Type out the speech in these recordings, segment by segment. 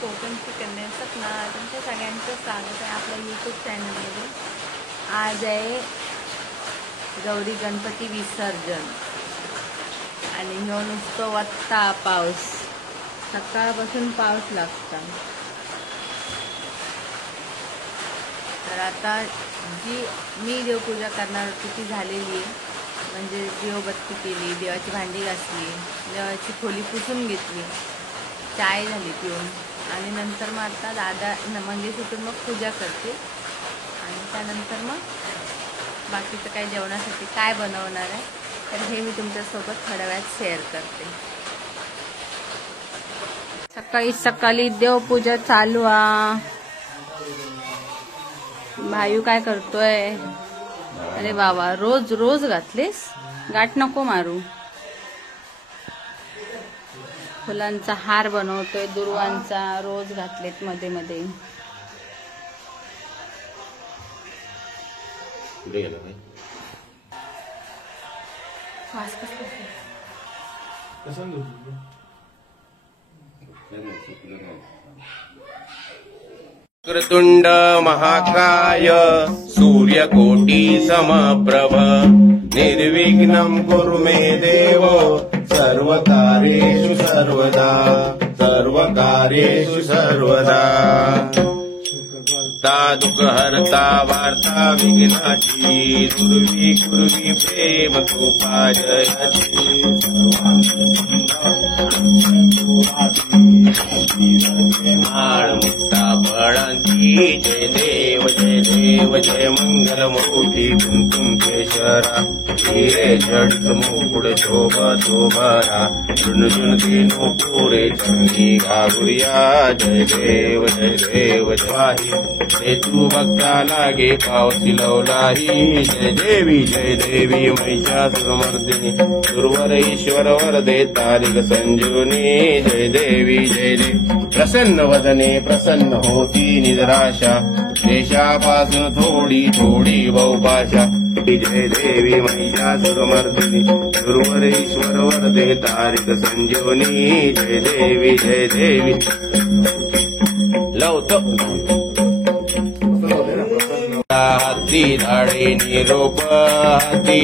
कोकणची कन्या सपना, तुमच्या सगळ्यांचं स्वागत आहे आपल्या यूट्यूब चॅनलमध्ये। आज आहे गौरी गणपती विसर्जन आणि ह्यो नुसतं वत्ता पाऊस, सकाळपासून पाऊस लागता। तर आता जी मी देवपूजा करणार होती ती झालेली आहे, म्हणजे दिवबत्ती केली, देवाची भांडी घासली, देवाची खोली पुसून घेतली, चाय झाली पिऊन, आणि नंतर मग आता दादा मंदिर सुटून मग पूजा करते आणि त्यानंतर मग बाकीचं काय जेवणासाठी काय बनवणार आहे तर हे मी तुमच्यासोबत थोड्या वेळात शेअर करते। सकाळी सकाळी देवपूजा चालू आ। भायू काय करतोय? अरे बाबा, रोज रोज घातलीस, गाठ नको मारू। फुलांचा हार बनवतोय, दुर्वांचा रोज घातलेत मध्ये मध्ये। वक्रतुंड महाकाय सूर्यकोटि समप्रभ निर्विघ्नं कुरु मे देव सर्वकार्येषु सर्वदा दुःखहर्ता वार्ता विघ्नाची दुर्वी कुर्वी प्रेम कृपाजयती मुक्ता फळांची जय देव जय मंगलमूर्ती कुंकुम केशरा हिरे जडित मुकुट शोभरा झुन देनो पुरे चरणी घाबुरिया जय देव जवाही हे तू भक्ता लागे पावसी लवलाही जय देवी महिषासुरमर्दिनी दुर्वर ईश्वर वरदे तारिक संजीवनी जय देवी प्रसन्न वदने प्रसन्न होती निद्राशा देशापासून थोडी बहुभाषा जय देवी महिषासुरमर्दिनी दुर्वर ईश्वर वरदे तारिक संजीवनी जय देवी लवतो हाती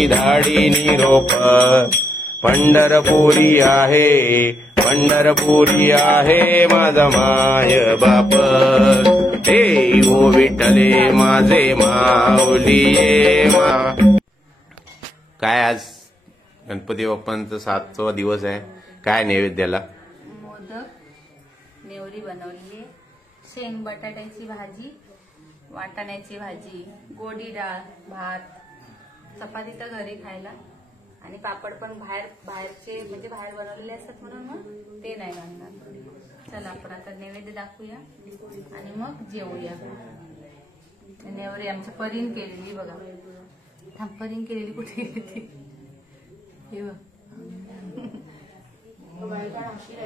धाडी निरोप पंढरपुरी आहे माझा माय बाप हे ओ विठ्ठले माझे माऊलीये काय आज गणपती बाप्पांचा 7वा दिवस आहे, काय नैवेद्याला? मोदक, नेवरी बनवली आहे, शेंग बटाट्याची भाजी, वाटाण्याची भाजी, गोडी डाळ, भात, चपाती तर घरी खायला, आणि पापड पण बाहेरचे म्हणजे बाहेर बनवलेले असतात म्हणून मग ते नाही घालणार। चला आपण आता नैवेद्य दाखवूया आणि मग जेवूया। नेवरी आमच्या परीन केलेली बघा, परीन केलेली कुठे गेली हे बघ,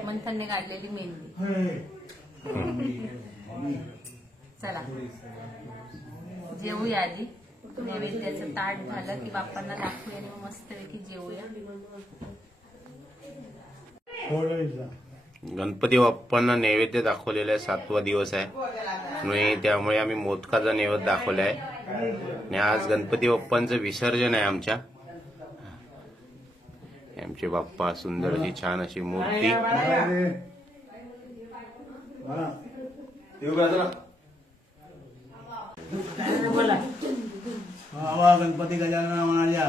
मंथनने काढलेली मेहंदी। चला जेवूया आधी, नैवेद्याचं ताट झालं की बाप्पांना दाखवूया आणि मस्तपैकी जेवूया। गणपती बाप्पांना नैवेद्य दाखवलेला आहे, 7वा दिवस आहे आणि त्यामुळे आम्ही मोदकाचा नैवेद्य दाखवला आहे आणि आज गणपती बाप्पांचं विसर्जन आहे आमचे बाप्पा, सुंदर अशी छान अशी मूर्ती। गणपती गजानन म्हणाल्या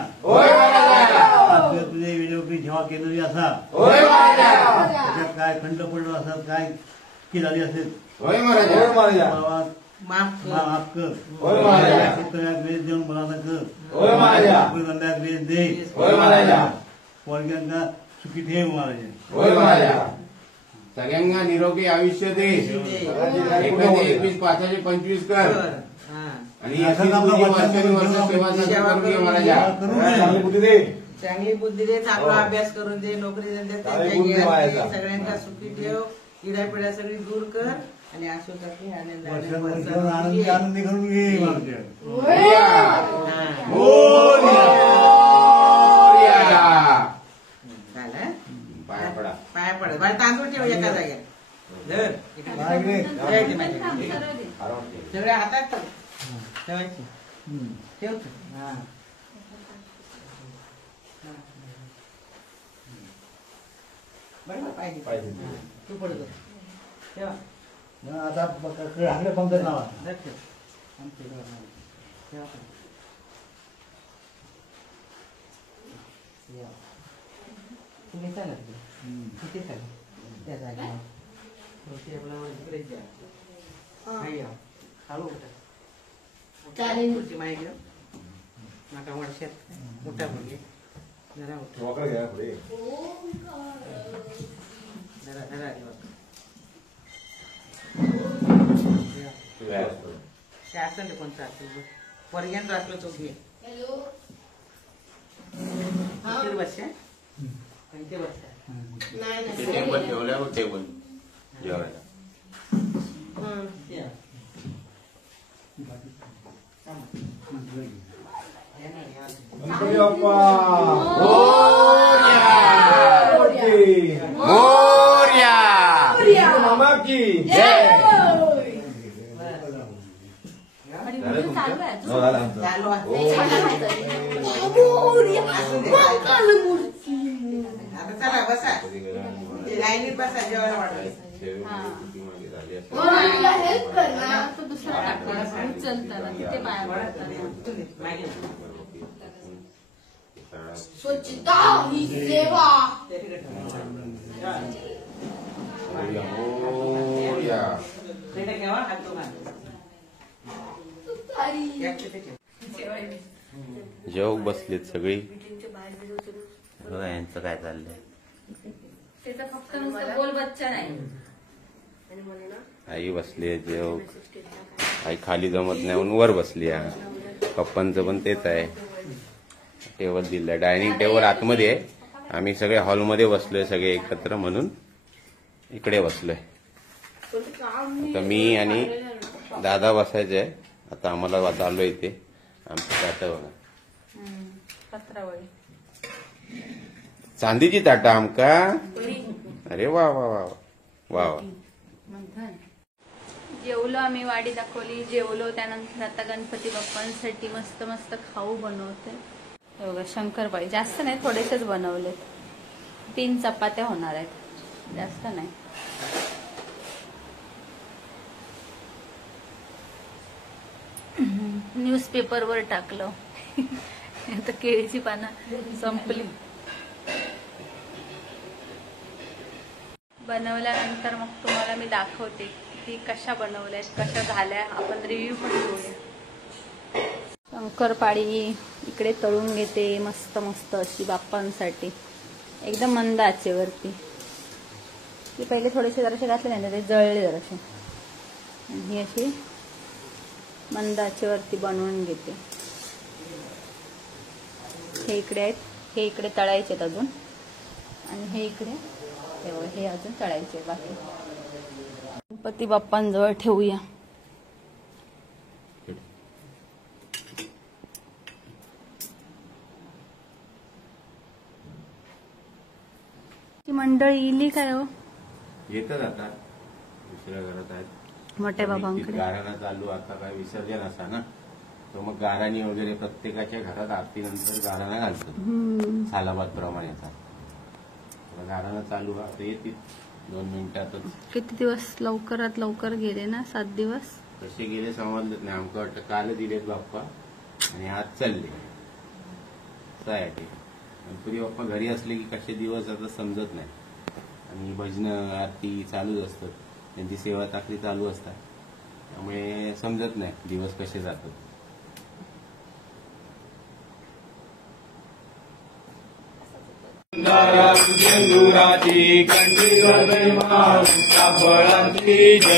तुझे विजयोपी जेव्हा केंद्रीय असा त्याच्यात काय खंड पडलं असत, काय की झाली असेल माफ कर, शेतकऱ्यात वेळ देऊन मला कर, गंड्यात वेळ दे, पोरग्यांना सुखी ठेव महाराज, सगळ्यांना निरोगी आयुष्य दे, 21-5-25 कर आणि चांगली बुद्धी दे, चांगला अभ्यास करून दे, नोकरी धंदे सगळ्यांना सुखी ठेव, पिढ्या सगळी दूर कर आणि अशोकाची आनंदी करून घे। पाया पडा तांदूळ ठेव एका जागेत। धर. मागे. ठेवायची माझी. सगळे हातात ठेवायची. ठेवतो. हा. बरोबर पाहिजे. तू पडतो. ठेवा. आता हाकडे पंकज नावा धर ठेव. ठेवा. तुम्ही चालत किती चालत त्या जागेवर टेबलावर इकडे द्या. नाही या. खालू उठा. खुर्ची मागे घेऊ. नका वर्षात उठा म्हणजे जरा उठा. जरा ते असं कोणतं असतं पर्यंत असलं तो घे. किती वर्ष किती वर्ष टेबल ठेवल्यावर टेबल जेवायला. मामा की चालू आहे. आता चला बसा. लाईनीत बसा जेवायला वाटलं. तो दुसरा टाकला उचलताना तिथे पाया पडतात. मागे स्वच्छता ही सेवा. तिथे ठेवा. हात तो घाल. जेव बसलीत सगळी. बघा यांचं काय चाललंय. त्याचा फक्त नुसतं बोल बच्चा नाही. आई बसली जेव. आई खाली जमत नाही म्हणून वर बसली आहे. पप्पांचं पण तेच आहे. टेबल दिलंय. डायनिंग टेबल आतमध्ये आहे. आम्ही सगळे हॉलमध्ये बसलोय सगळे एकत्र म्हणून इकडे बसलोय. आता मी आणि दादा बसायचे आहे. आता आम्हाला चाललोय इथे आमची ताटं बघा. पत्रावळी चांदीची ताटं आमका. अरे वा वा वा वा वा. जेवलो आम्ही. वाडी दाखवली. जेवलो. त्यानंतर आता गणपती बाप्पांसाठी मस्त मस्त खाऊ बनवते. हे बघा शंकरपाळी. जास्त नाही थोडेसेच बनवले. 3 चपात्या होणार आहेत. जास्त नाही. न्यूजपेपरवर टाकलं. आता केळीची पानं संपली. बनवल्यानंतर मग तुम्हाला मी दाखवते की कशा बनवल्यात, कशा झाल्या. आपण रिव्ह्यू पण घेऊया. शंकरपाळी इकडे तळून घेते मस्त मस्त अशी बाप्पांसाठी. एकदम मंद आचेवरती. ते पहिले थोडेसे जरासे घातले नाही ते जळले जरासे. ही अशी मंद आचेवरती बनवून घेते. हे इकडे आहेत. हे इकडे तळायचे आहेत अजून. आणि हे इकडे हे अजून तळायचे. बाकी गणपती बाप्पांजवळ ठेवूया. ती मंडळी इली काय हो. येतात आता दुसऱ्या घरात आहेत. मोठ्या बाबांकडे गाराणा चालू. आता काय विसर्जन असा ना तर मग गाराणी वगैरे प्रत्येकाच्या घरात आरतीनंतर गाराणा घालतो. सालाबाद प्रमाणे आता गाराणा चालू. आता येतील 2 मिनिटातच. किती दिवस लवकरात लवकर गेले ना. 7 दिवस कसे गेले समजलंच नाही. आमचं वाटतं काल दिलेत बाप्पा आणि आज चालले. त्यासाठी गणपती बाप्पा घरी असले की कसे दिवस आता समजत नाही. आणि भजनं आरती चालूच असतात. त्यांची सेवा चाकरी चालू असतात. त्यामुळे समजत नाही दिवस कसे जातात. जय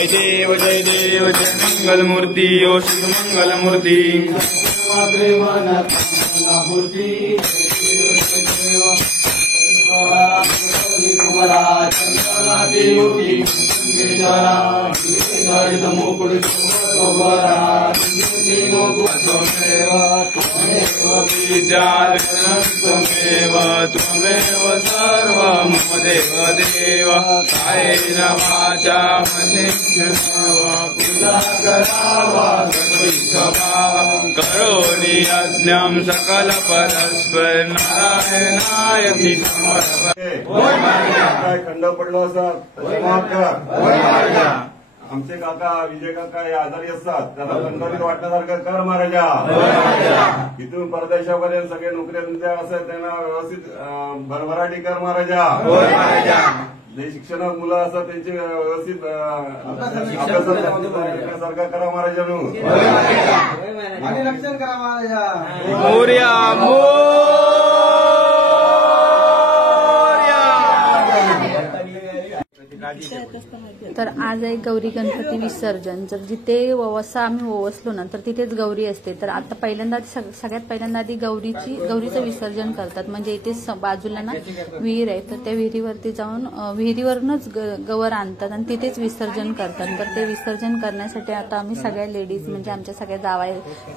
देव जय देव जय मंगलमूर्ती ओ शुभ मंगलमूर्ती. त्वमेव त्वमेव सर्वं मम देवदेव कायेन वाचा मनसेन्द्रियर्वा करोमि यज्ञं सकलपरस्पर नारायणाय समर्पयामि। काय खंड पडलो असतात आमचे काका विजय काका हे आजारी असतात त्यांना खंडोरीत वाटण्यासारखं कर महाराजा। इथून परदेशापर्यंत सगळे नोकऱ्या धंदे असतात त्यांना व्यवस्थित भरभराटी कर महाराजा। जे शिक्षण मुलं असतात त्यांचे व्यवस्थित अभ्यासासारखा करा महाराजांनो आणि रक्षण करा महाराजा। मोरया तर आज आहे गौरी गणपती विसर्जन। जर जिथे ववसा आम्ही ववसलो ना तर तिथेच गौरी असते। तर आता पहिल्यांदा सगळ्यात पहिल्यांदा आधी गौरीचं विसर्जन करतात। म्हणजे इथे बाजूला ना विहीर आहे तर त्या विहिरीवरती जाऊन विहिरीवरूनच गवर आणतात आणि तिथेच विसर्जन करतात। तर ते विसर्जन करण्यासाठी आता आम्ही सगळ्या लेडीज म्हणजे आमच्या सगळ्या जावाई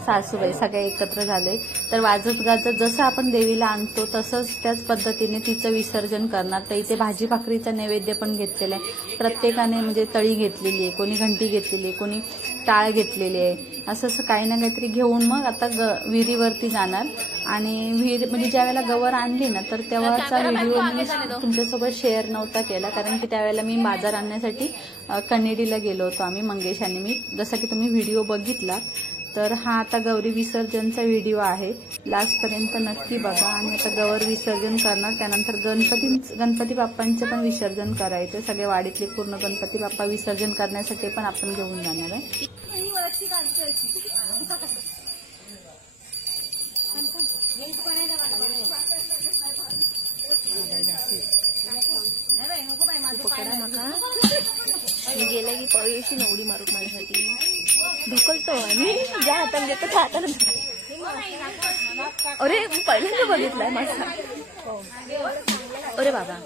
सासूबाई सगळ्या एकत्र झालोय। तर वाजत गाजत जसं आपण देवीला आणतो तसंच त्याच पद्धतीने तिचं विसर्जन करणार। तर इथे भाजी भाकरीचा नैवेद्य पण घेतलेला आहे। प्रत्येकाने म्हणजे तळी घेतलेली आहे, कोणी घंटी घेतलेली आहे, कोणी टाळ घेतलेली आहे। असं काही ना काहीतरी घेऊन मग आता विहिरीवरती जाणार। आणि विहीर म्हणजे ज्या वेळेला गवर आणली ना तर तेव्हाचा व्हिडिओ मी तुमच्यासोबत शेअर नव्हता केला कारण की त्यावेळेला मी बाजार आणण्यासाठी कन्हेरीला गेलो होतो आम्ही मंगेश आणि मी। जसं की तुम्ही व्हिडिओ बघितला तर हा आता गौरी विसर्जनचा व्हिडिओ आहे। लास्टपर्यंत नक्की बघा। आणि आता गौर विसर्जन करणार त्यानंतर गणपती बाप्पांचं पण विसर्जन करायचं। सगळे वाडीतले पूर्ण गणपती बाप्पा विसर्जन करण्यासाठी पण आपण घेऊन जाणार आहे। गेला की पळशी नवडी मारू माझ्यासाठी ढकलतो आणि ज्या हाताने देतो त्या हाताने अरे मी पहिल्यांदा बघितलाय माझा। अरे बाबा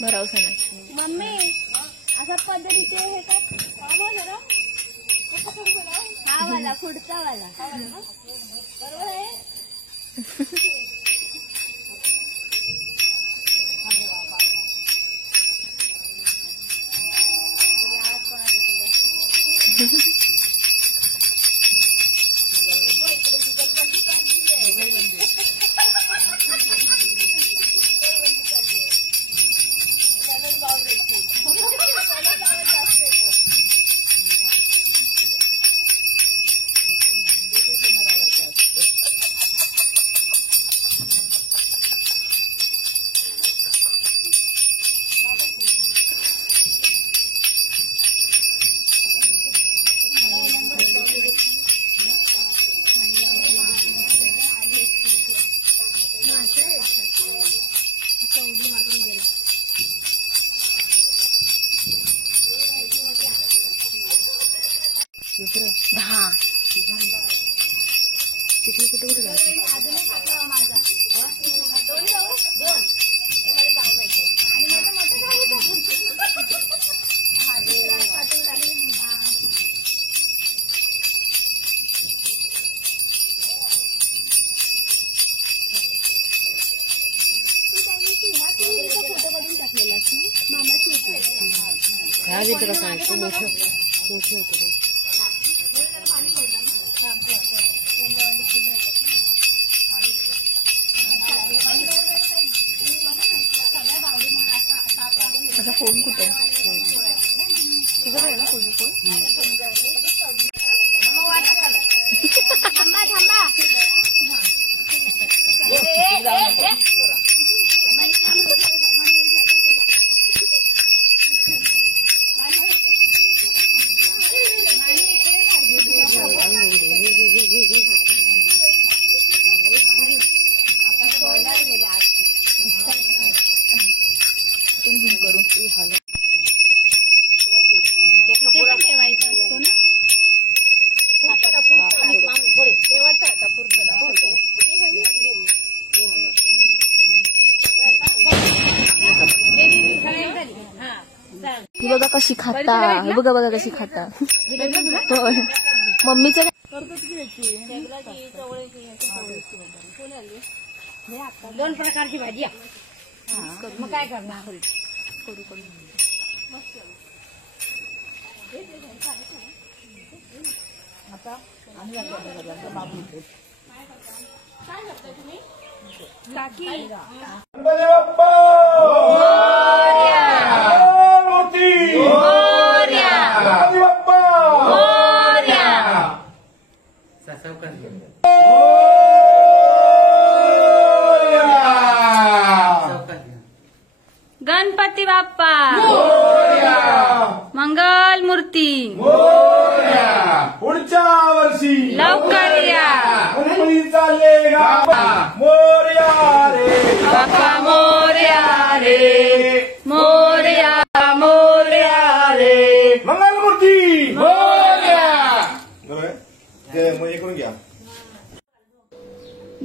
भरोसा नाही मम्मी अशा पद्धतीचे हे का हा वाला पुढचा वाला बरोबर आहे। फोन कुठे तुझा आहे ना फोन कशी खाता बघा बघा कशी खाता होय मम्मीचं दोन प्रकारची भाजी मग काय करणार गणपती बाप्पा मंगल मूर्ती पुढच्या वर्षी लवकर या गणपती चालले गावा मोरया रे बाप्पा मोरया रे मोरया मोरया रे मंगलमूर्ती मोरया करून घ्या.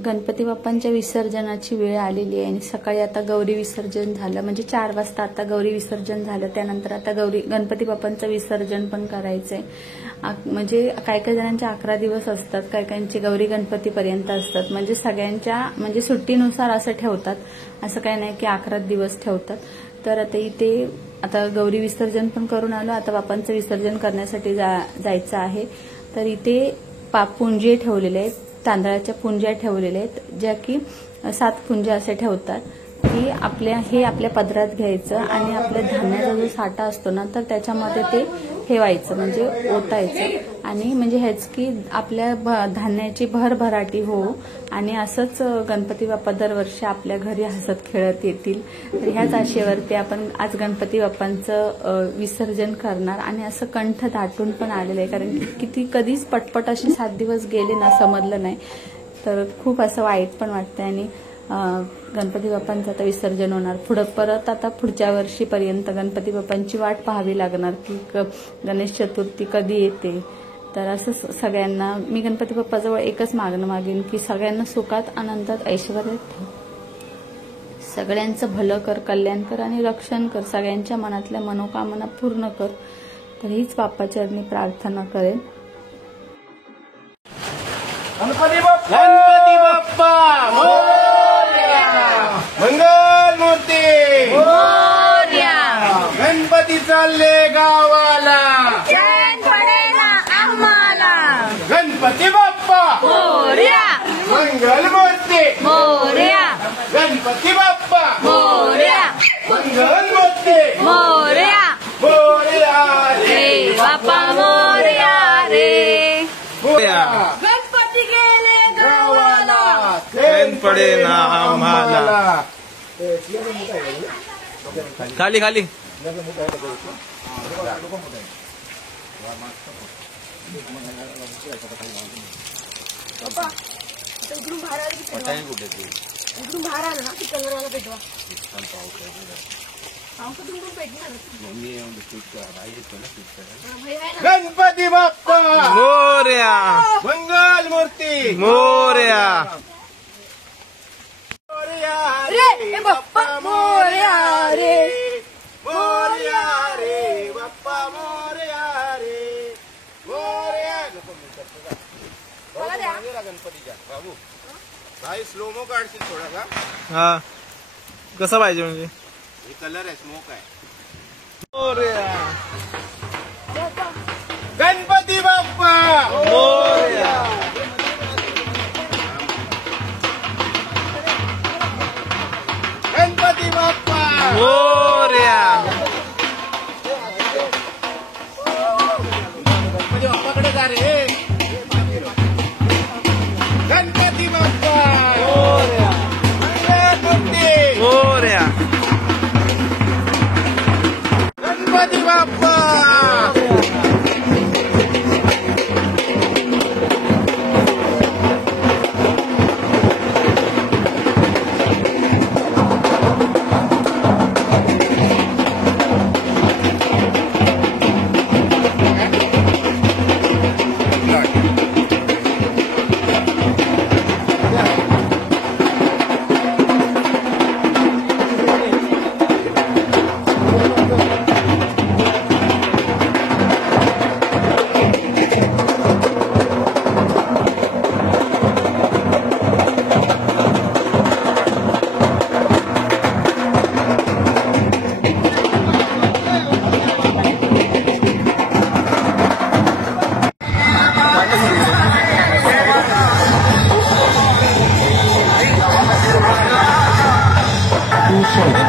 गणपती बाप्पांच्या विसर्जनाची वेळ आलेली आहे आणि सकाळी आता गौरी विसर्जन झालं म्हणजे 4 वाजता आता गौरी विसर्जन झालं. त्यानंतर आता गणपती बाप्पांचं विसर्जन पण करायचंय. म्हणजे काही काही जणांचे 11 दिवस असतात, काही काहींचे गौरी गणपतीपर्यंत असतात. म्हणजे सगळ्यांच्या म्हणजे सुट्टीनुसार असं ठेवतात, असं काही नाही की 11 दिवस ठेवतात. तर आता इथे आता गौरी विसर्जन पण करून आलो, आता बाप्पांचं विसर्जन करण्यासाठी जायचं आहे. तर इथे पुंजे ठेवलेले आहेत, तांदळाच्या पुंज्या ठेवलेल्या आहेत, ज्या की 7 पुंज्या असे ठेवतात की आपल्या पदरात घ्यायचं आणि आपल्या धान्याचा जो साठा असतो ना तर त्याच्यामध्ये ते ठेवायचं म्हणजे ओतायचं आणि म्हणजे हेच की आपल्या धान्याची भरभराटी हो आणि असंच गणपती बाप्पा दरवर्षी आपल्या घरी हसत खेळत येतील. तर ह्याच आशेवरती आपण आज गणपती बाप्पांचं विसर्जन करणार आणि असं कंठ दाटून पण आलेलं आहे, कारण की कधीच पटपट असे 7 दिवस गेले ना समजलं नाही. तर खूप असं वाईट पण वाटतंय आणि गणपती बाप्पांचं आता विसर्जन होणार. परत आता पुढच्या वर्षीपर्यंत गणपती बाप्पांची वाट पाहावी लागणार की गणेश चतुर्थी कधी येते. तर असं सगळ्यांना मी गणपती बाप्पाजवळ एकच मागणं मागेन की सगळ्यांना सुखात आनंदात ऐश्वर्यात ठेव, सगळ्यांचं भलं कर, कल्याण कर आणि रक्षण कर, सगळ्यांच्या मनातल्या मनोकामना पूर्ण कर. तर हीच बाप्पाचरणी प्रार्थना करेन. गणपती बाप्पा मंगल मूर्ती मोरया गणपती चालले गावाला चैन पडेना आम्हाला गणपती बाप्पा मोरया मंगल मूर्ती मोरया गणपती बाप्पा मोरया मंगल मूर्ती मोरया मोरया रे बाप्पा मोरया रे. गणपती गेले गावाला चैन पडे ना आम्हाला. खाली खाली इकडून बाहेर आलं ना की कलरवाला पेटवा गणपती बाप्पा मोरया मंगल मूर्ती मोरया मोरया रे बाप्पा मोरया रे मोरया रे बाप्पा मोरया रे मोरया. गणपतीच्या बाबू भाई स्लोमो काढशील थोडा का? हा कसा पाहिजे म्हणजे हे कलर आहे स्मोक आहे. मोरया गणपती बाप्पा मोरया गणपती बाप्पा मोरया गणपती बाप्पाकडे जा रे. गणपती बाप्पा मोरया मंगल मूर्ती मोरया गणपती बाप्पा फोटो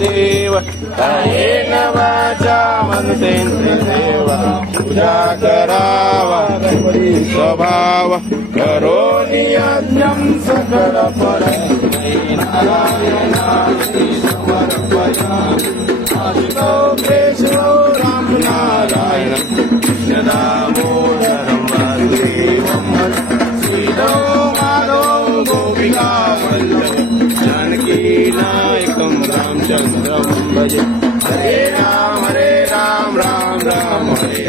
देव कायेन वाचा मनसेन्द्रिय देवा पूजा करावा स्वभाव करोमि यज्ञं सकल फलैः नारायणाय समर्पयामि आदितो केशवो राम नारायणं कृष्णदामोदरं वासुदेवं श्रीधो माधवं गोपिका वल्लभं जानकी नायकं रामचन्द्रं भजे हरे राम राम राम हरे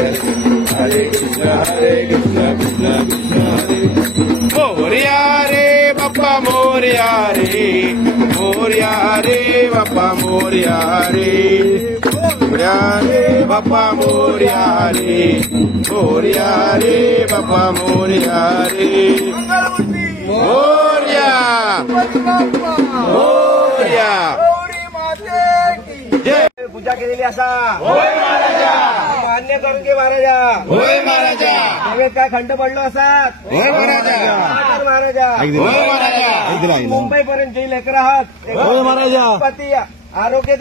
हरे हरे कृष्ण कृष्ण कृष्ण हरे मोरया रे बाप्पा मोरया रे बाप्पा मोरया रे बाप्पा मोरया रे बाप्पा मोरया रे मोरया जय पूजा केलेली असा होय महाराजा मान्य करून घे महाराजा होय महाराजा नव्हे काय खंड पडलो असा होय महाराजा होय महाराजा मुंबई पर्यंत जे लेकर आहात होय महाराजा पती आरोग्य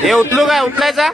हे उचलू काय उचलायचा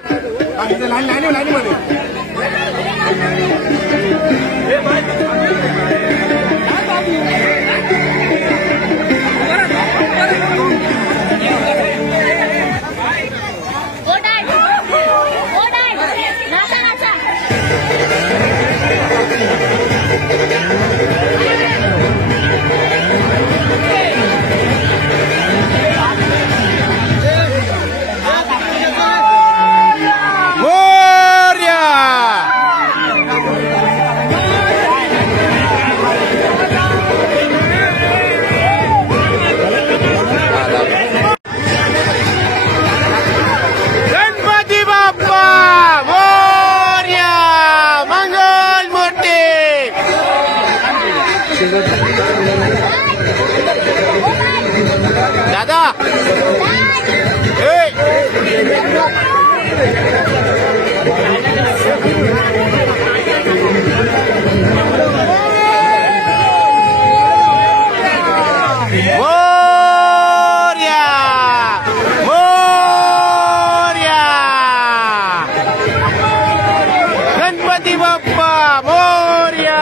गणपती बाप्पा मोरया,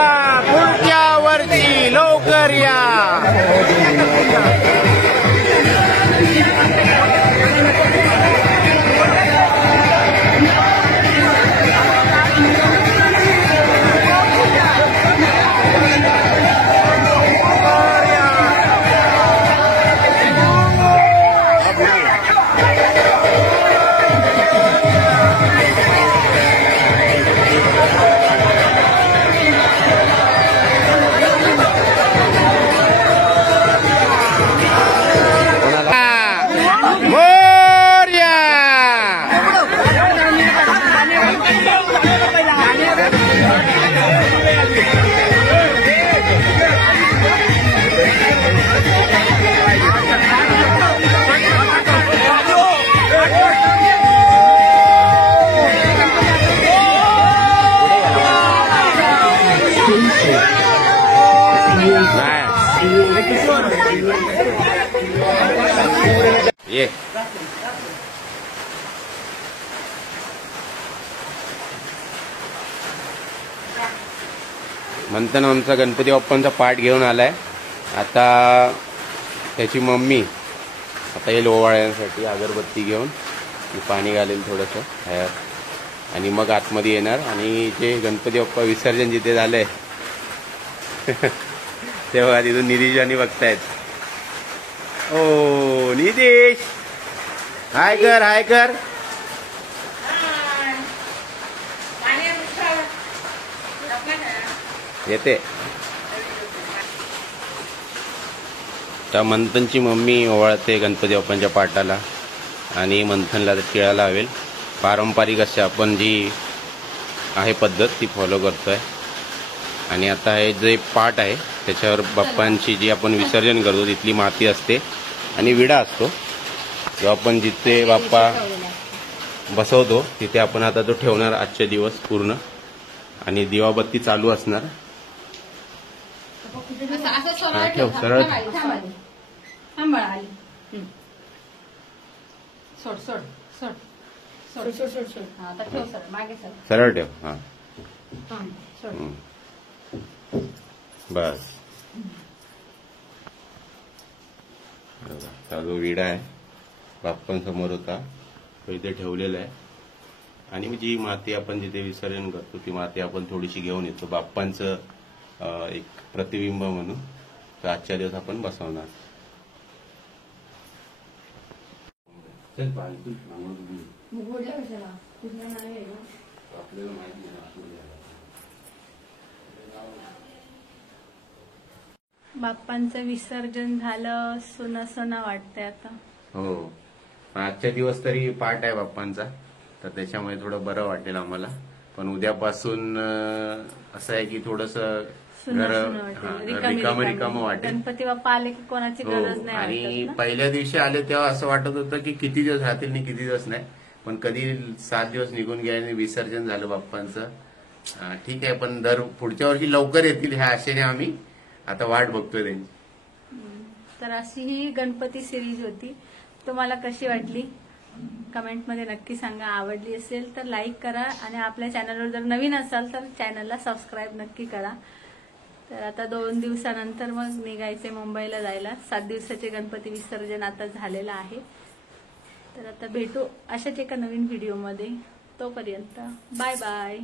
पुढच्या वर्षी लवकर या. ये मंथन आमचा गणपती बाप्पांचा पाठ घेऊन आलाय. आता त्याची मम्मी आता येईल ओवाळण्यासाठी अगरबत्ती घेऊन, पाणी घालेल थोडंसं बाहेर आणि मग आतमध्ये येणार. आणि जे गणपती बाप्पा विसर्जन जिथे झालंय तेव्हा तिथून निधीश आणि बघतायत. ओ निधीश, हाय कर, हाय कर. येते त्या मंथनची मम्मी ओवाळते गणपती बाप्पांच्या पाटाला आणि मंथनला टिळायला हवेल. पारंपरिक अशी आपण जी आहे पद्धत ती फॉलो करतोय. आणि आता हे जे पाट आहे त्याच्यावर बाप्पांची जी आपण विसर्जन करतो तिथली माती असते आणि विडा असतो. जो आपण जिथे बाप्पा बसवतो तिथे आपण आता तो ठेवणार आजचे दिवस पूर्ण. आणि दिवाबत्ती चालू असणार. ठेव सरळ. सोड सोड सोड सोड सोड सोड सोड. आता ठेव सर, मागे सर, सरळ ठेव. हा सोड. बस. जो विडा आहे बाप्पांसमोर होता तो इथे ठेवलेला आहे. आणि जी माती आपण जिथे विसर्जन करतो ती माती आपण थोडीशी घेऊन येतो बाप्पांचं एक प्रतिबिंब म्हणून. तर आजच्या दिवस आपण बसवणार. बाप्पांचं विसर्जन झालं, सोना सोना वाटतंय आता. हो, आजच्या दिवस तरी पाठ आहे बाप्पांचा तर त्याच्यामुळे थोडं बरं वाटेल आम्हाला. पण उद्यापासून असं आहे की थोडस रिकाम वाटेल. गणपती बाप्पा आले की कोणाची गरज नाही. आणि पहिल्या दिवशी आले तेव्हा असं वाटत होतं की किती दिवस राहतील आणि किती दिवस नाही. पण कधी 7 दिवस निघून गेले आणि विसर्जन झालं बाप्पांचं. ठीक आहे, पण पुढच्या वर्षी लवकर येतील ह्या आशेने आम्ही आता वाट बघतोय त्यांची. तर अशी ही गणपती सिरीज होती. तुम्हाला कशी वाटली कमेंटमध्ये नक्की सांगा. आवडली असेल तर लाईक करा आणि आपल्या चॅनलवर जर नवीन असाल तर चॅनलला सबस्क्राईब नक्की करा. तर आता 2 दिवसानंतर मग निघायचे मुंबईला जायला. 7 दिवसाचे गणपती विसर्जन आता झालेलं आहे. तर आता भेटू अशाच एका नवीन व्हिडिओमध्ये. तोपर्यंत बाय बाय.